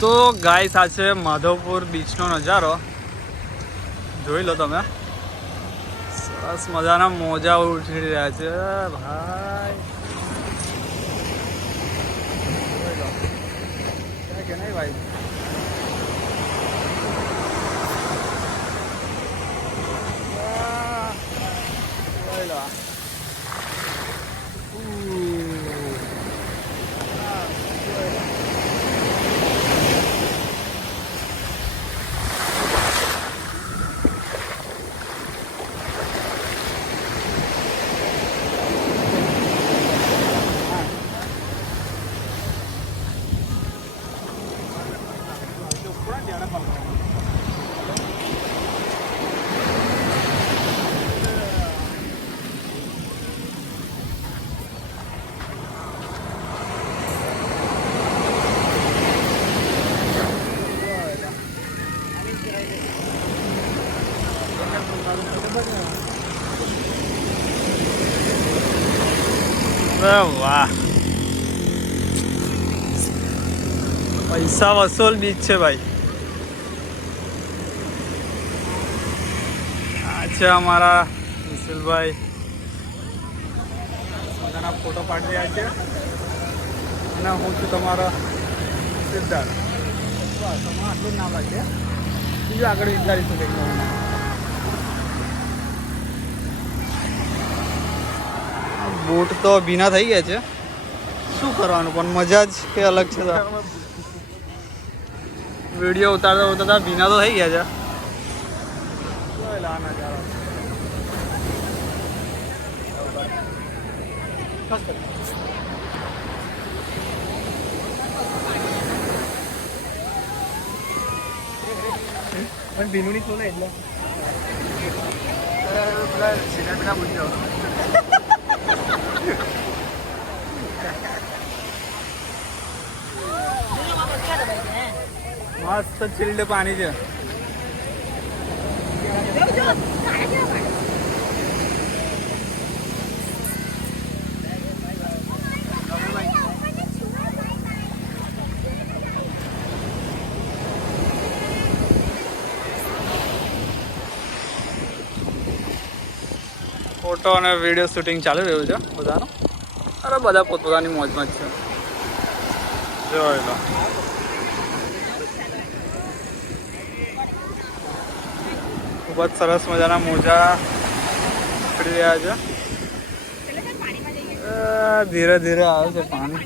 તો ગાઈસ આ છે માધવપુર બીચનો નજારો જોઈ લો તમે. સરસ મજાના મોજા ઉઠી રહ્યા છે ભાઈ. કે નહીં ભાઈ? જોઈ લો. વાહ, પૈસા વસૂલ બીચ છે ભાઈ. આ છે અમારા વિશુલભાઈ, મજાના ફોટો પાડી રહ્યા છે. અને હું છું તમારો સિદ્ધાર્થ. બસ તમારે આટલું જ નામ રાખીએ, બીજું આગળ વિચારીશું કંઈક નવું નામ. બોટ તો ભીના થઈ ગયા છે, શું કરવાનું, પણ મજા જ કે અલગ છે. વિડીયો ઉતારતા ઉતારતા ભીના તો થઈ ગયા છે. પણ ભીનું ની ખોલે એટલે પેલા સિગરેટ ના પૂછ્યો. મસ્ત ચિલ્ડ પાણી છે. ફોટો અને વિડીયો શૂટિંગ ચાલી રહ્યું છે બધાનું. અરે બધા પોતપોતાની મોજમાં જ છે. જોઈ લો. ખૂબ જ સરસ મજાના મોજા પડી રહ્યા છે. ધીરે ધીરે આવે છે પાણી.